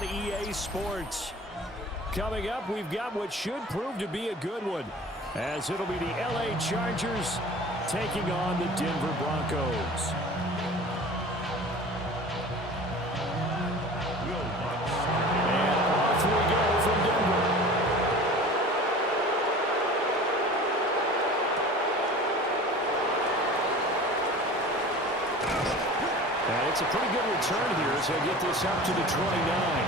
on EA Sports. Coming up, we've got what should prove to be a good one, as it'll be the LA Chargers taking on the Denver Broncos. And off we go from Denver. And it's a pretty good return here as they get this up to the 29.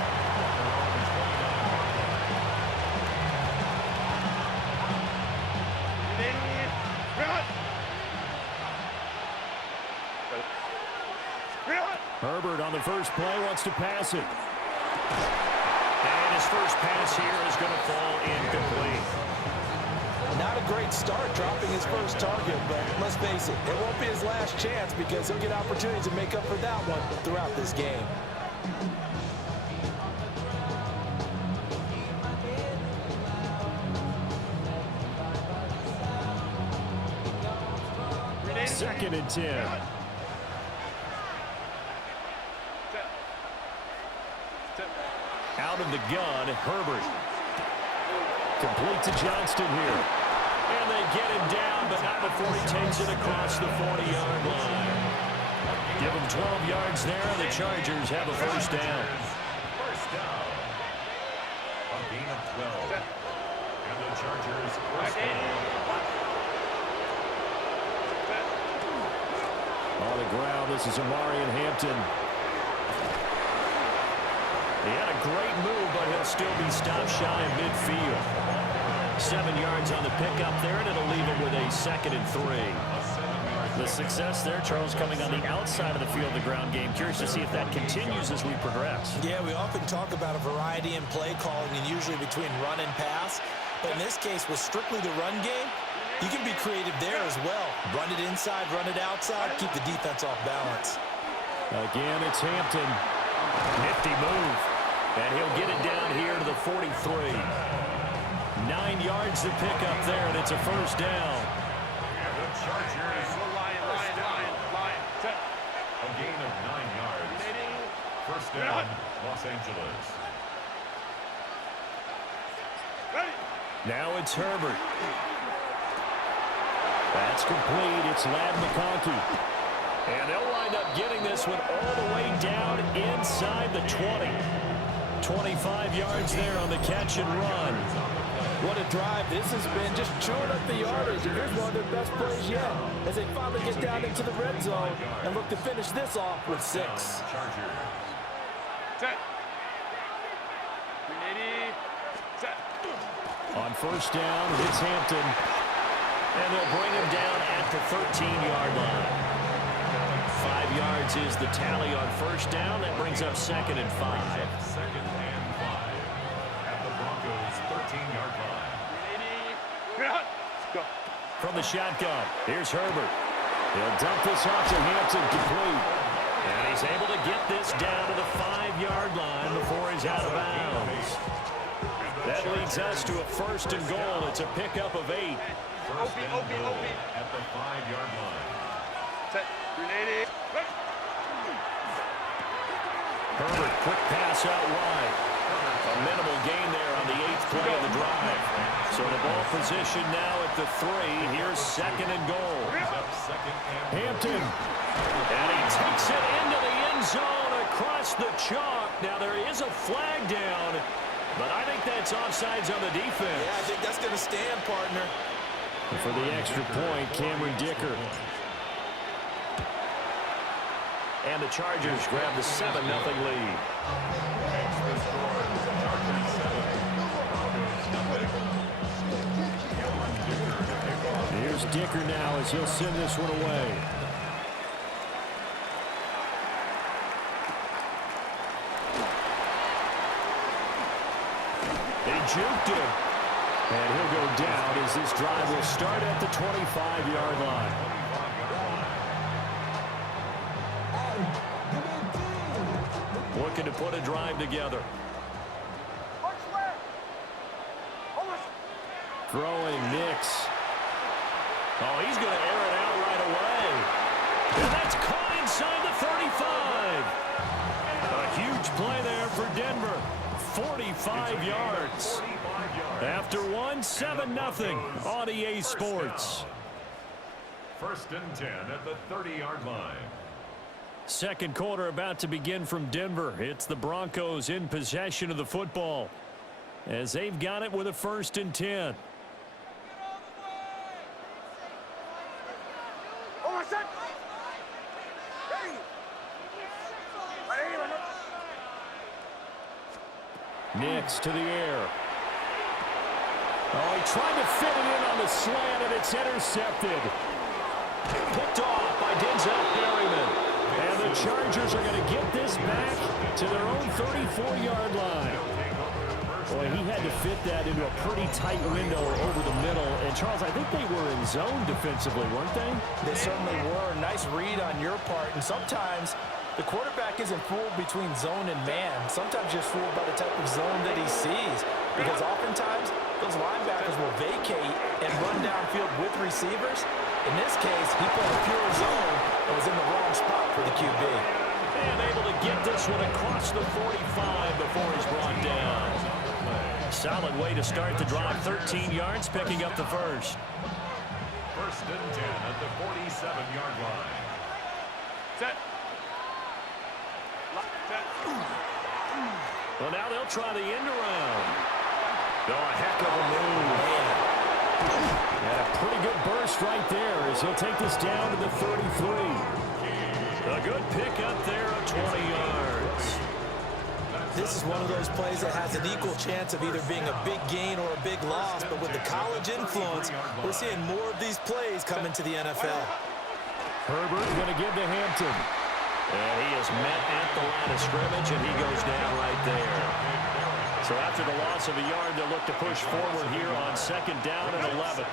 Herbert on the first play wants to pass it. And his first pass here is going to fall incomplete. Not a great start dropping his first target, but let's face it, it won't be his last chance because he'll get opportunities to make up for that one throughout this game. Second and 10. Out of the gun, Herbert. Complete to Johnston here. And they get him down, but not before he takes it across the 40-yard line. Give him 12 yards there, and the Chargers have a first down. First down. A gain of 12. And the Chargers first down. On the ground, this is Amarian Hampton. He had a great move, but he'll still be stopped shy of midfield. 7 yards on the pickup there, and it'll leave him with a 2nd and 3. The success there, Charles, coming on the outside of the field, the ground game. Curious to see if that continues as we progress. Yeah, we often talk about a variety in play calling and usually between run and pass. But in this case, with strictly the run game, you can be creative there as well. Run it inside, run it outside, keep the defense off balance. Again, it's Hampton. Nifty move. And he'll get it down here to the 43. 9 yards to pick up there, and it's a first down. And the Chargers a gain of 9 yards. First down, Los Angeles. Now it's Herbert. That's complete. It's Ladd McConkey. And they'll wind up getting this one all the way down inside the 20. 25 yards there on the catch and run. What a drive this has been, just chewing up the yardage. And here's one of their best plays yet as they finally get down into the red zone and look to finish this off with 6. On first down, it's Hampton. And they'll bring him down at the 13-yard line. 5 yards is the tally on first down. That brings up 2nd and 5. 2nd and 5 at the Broncos' 13-yard line. From the shotgun, here's Herbert. He'll dump this off to Hampton, complete. And he's able to get this down to the 5-yard line before he's out of bounds. That leads us to a 1st and goal. It's a pickup of 8. First and goal at the 5-yard line. Herbert, quick pass out wide. A minimal gain there on the 8th play of the drive. So the ball position now at the 3. Here's 2nd and goal. Hampton. And he takes it into the end zone across the chalk. Now there is a flag down, but I think that's offsides on the defense. Yeah, I think that's going to stand, partner. And for the extra point, Cameron Dicker. And the Chargers grab the 7-0 lead. Here's Dicker now as he'll send this one away. They juked him. And he'll go down as this drive will start at the 25-yard line. Looking to put a drive together. Throwing Nix. Oh, he's going to air it out right away. And that's caught inside the 35. A huge play there for for Denver. 45 yards. After one, 7-0 on EA Sports. 1st and 10 at the 30-yard line. Second quarter about to begin from Denver. It's the Broncos in possession of the football as they've got it with a 1st and 10. Nix to the air. Oh, he tried to fit it in on the slant, and it's intercepted. Picked off by Denzel Perryman. And the Chargers are going to get this back to their own 34-yard line. Boy, he had to fit that into a pretty tight window over the middle. And, Charles, I think they were in zone defensively, weren't they? They certainly were. Nice read on your part. And sometimes the quarterback isn't fooled between zone and man. Sometimes you're fooled by the type of zone that he sees. Because oftentimes, those linebackers will vacate and run downfield with receivers. In this case, he put a pure zone and was in the wrong spot for the QB. And able to get this one across the 45 before he's brought down. Solid way to start the drive. 13 yards, picking up the first. 1st and 10 at the 47-yard line. Set. Well, now they'll try the end around. Oh, a heck of a move. And a pretty good burst right there as he'll take this down to the 33. A good pick up there of 20 yards. This is one of those plays that has an equal chance of either being a big gain or a big loss. But with the college influence, we're seeing more of these plays come into the NFL. Herbert going to give to Hampton. And he is met at the line of scrimmage, and he goes down right there. So after the loss of a yard, they'll look to push forward here on 2nd down and 11.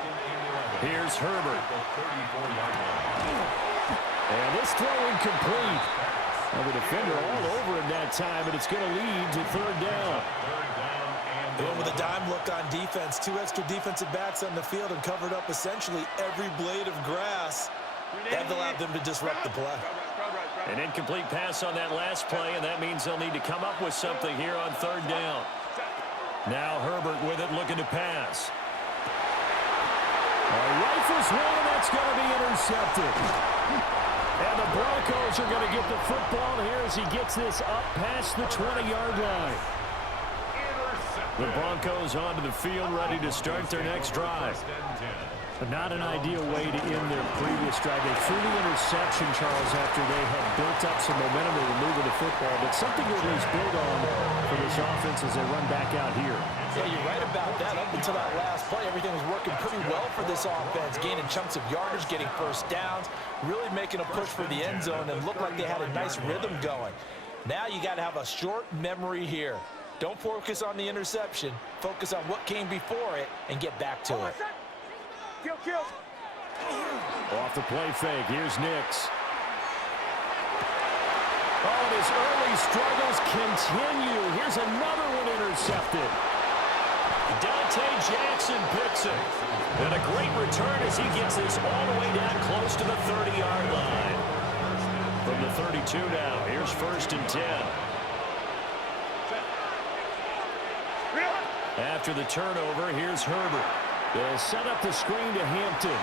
Here's Herbert. And this throw incomplete. Well, the defender all over him that time, and it's going to lead to 3rd down. Going with a dime look on defense. 2 extra defensive backs on the field and covered up essentially every blade of grass. That allowed them to disrupt the play. An incomplete pass on that last play, and that means they'll need to come up with something here on 3rd down. Now Herbert with it, looking to pass. Rifles one, and that's going to be intercepted. And the Broncos are going to get the football here as he gets this up past the 20-yard line. The Broncos onto the field, ready to start their next drive. But not an ideal way to end their previous drive. They threw the interception, Charles, after they had built up some momentum. They were moving the football, but something that was built on for this offense as they run back out here. Yeah, you're right about that. Up until that last play, everything was working pretty well for this offense, gaining chunks of yardage, getting 1st downs, really making a push for the end zone, and looked like they had a nice rhythm going. Now you got to have a short memory here. Don't focus on the interception. Focus on what came before it and get back to it. Kill. Off the play fake, here's Nix. Oh, and his early struggles continue. Here's another one intercepted. Dante Jackson picks it. And a great return as he gets this all the way down close to the 30-yard line. From the 32 now, here's 1st and 10. After the turnover, here's Herbert. They'll set up the screen to Hampton.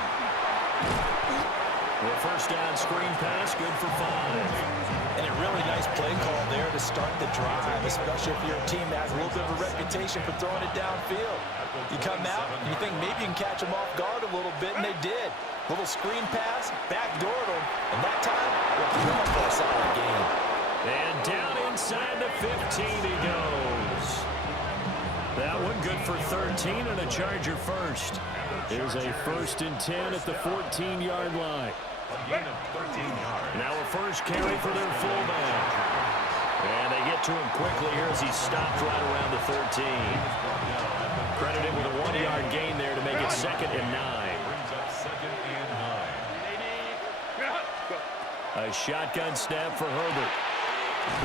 The 1st down screen pass, good for 5. And a really nice play call there to start the drive, especially if your team has a little bit of a reputation for throwing it downfield. You come out, and you think maybe you can catch them off guard a little bit, and they did. Little screen pass, backdoored them, and that time, they're going for a solid game. And down inside the 15 he goes. That one good for 13 and a Charger first. Here's a 1st and 10 at the 14-yard line. Now a first carry for their fullback. And they get to him quickly here as he stopped right around the 13. Credited with a 1-yard gain there to make it 2nd and 9. A shotgun snap for Herbert.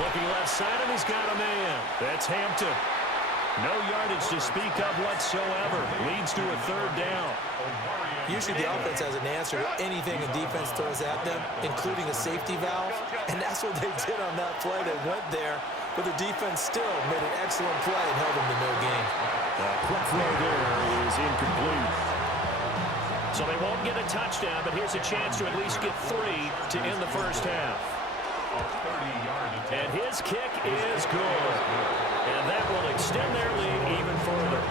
Looking left side, and he's got a man. That's Hampton. No yardage to speak of whatsoever. Leads to a 3rd down. Usually the offense has an answer to anything a defense throws at them, including a safety valve. And that's what they did on that play. They went there, But the defense still made an excellent play and held them to no gain. Quick throw there is incomplete. So they won't get a touchdown, but here's a chance to at least get 3 to end the first half. And his kick is good. And that will extend their lead even further.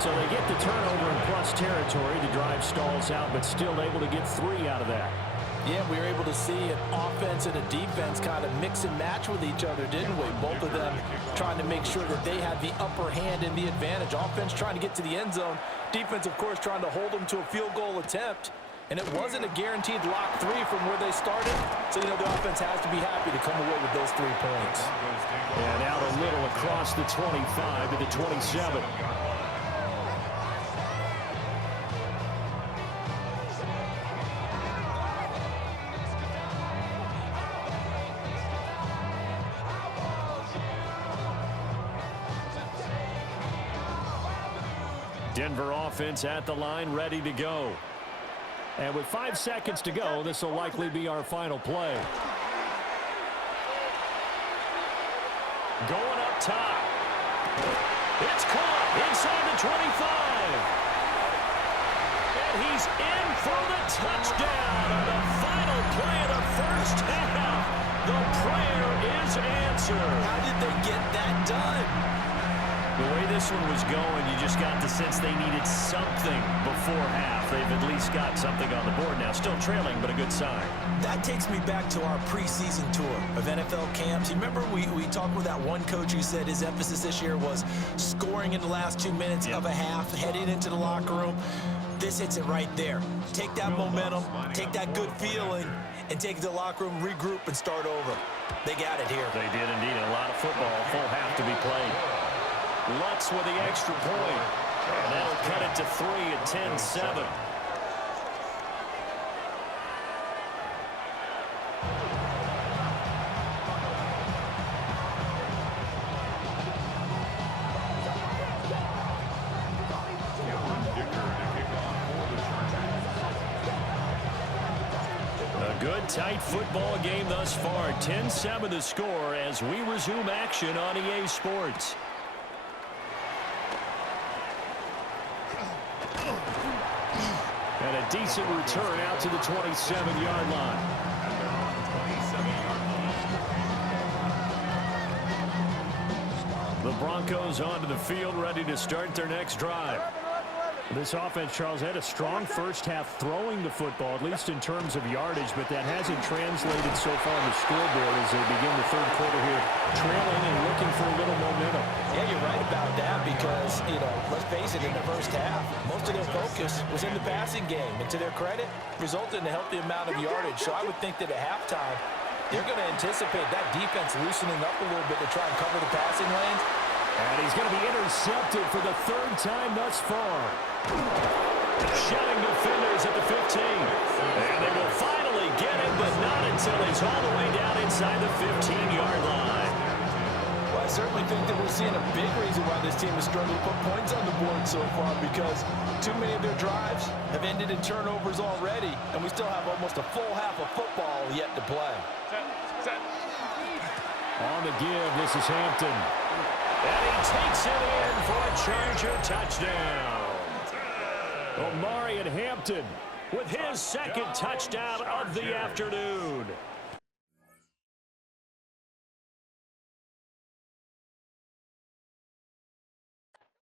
So they get the turnover in plus territory. The drive stalls out, but still able to get 3 out of that. Yeah, we were able to see an offense and a defense kind of mix and match with each other, didn't we? Both of them trying to make sure that they had the upper hand and the advantage. Offense trying to get to the end zone. Defense, of course, trying to hold them to a field goal attempt. And it wasn't a guaranteed lock 3 from where they started. So, the offense has to be happy to come away with those 3 points. And out a little across the 25 to the 27. Denver offense at the line, ready to go. And with 5 seconds to go, this will likely be our final play. Going up top. It's caught inside the 25. And he's in for the touchdown on the final play of the first half. The prayer is answered. How did they get that done? The way this one was going, you just got the sense they needed something before half. They've at least got something on the board now. Still trailing, but a good sign. That takes me back to our preseason tour of NFL camps. You remember we talked with that one coach who said his emphasis this year was scoring in the last 2 minutes of a half, heading into the locker room. This hits it right there. Take that momentum, take that good feeling, and take it to the locker room, regroup, and start over. They got it here. They did indeed. A lot of football, full half to be played. Lutz with the extra point. And that'll cut it to 3 at 10-7. A good, tight football game thus far. 10-7 the score as we resume action on EA Sports. And a decent return out to the 27-yard line. The Broncos onto the field, ready to start their next drive. This offense, Charles, had a strong first half throwing the football, at least in terms of yardage, but that hasn't translated so far on the scoreboard as they begin the third quarter here, trailing and looking for a little momentum. Yeah, you're right about that because, let's face it, in the first half, most of their focus was in the passing game. And to their credit, resulted in a healthy amount of yardage. So I would think that at halftime, they're going to anticipate that defense loosening up a little bit to try and cover the passing lanes. And he's going to be intercepted for the 3rd time thus far. Shutting defenders at the 15. And they will finally get him, but not until he's all the way down inside the 15-yard line. Well, I certainly think that we're seeing a big reason why this team has struggled to put points on the board so far, because too many of their drives have ended in turnovers already, and we still have almost a full half of football yet to play. On the give, this is Hampton. And he takes it in for a Charger touchdown. Omarion Hampton with his 2nd touchdown of the afternoon.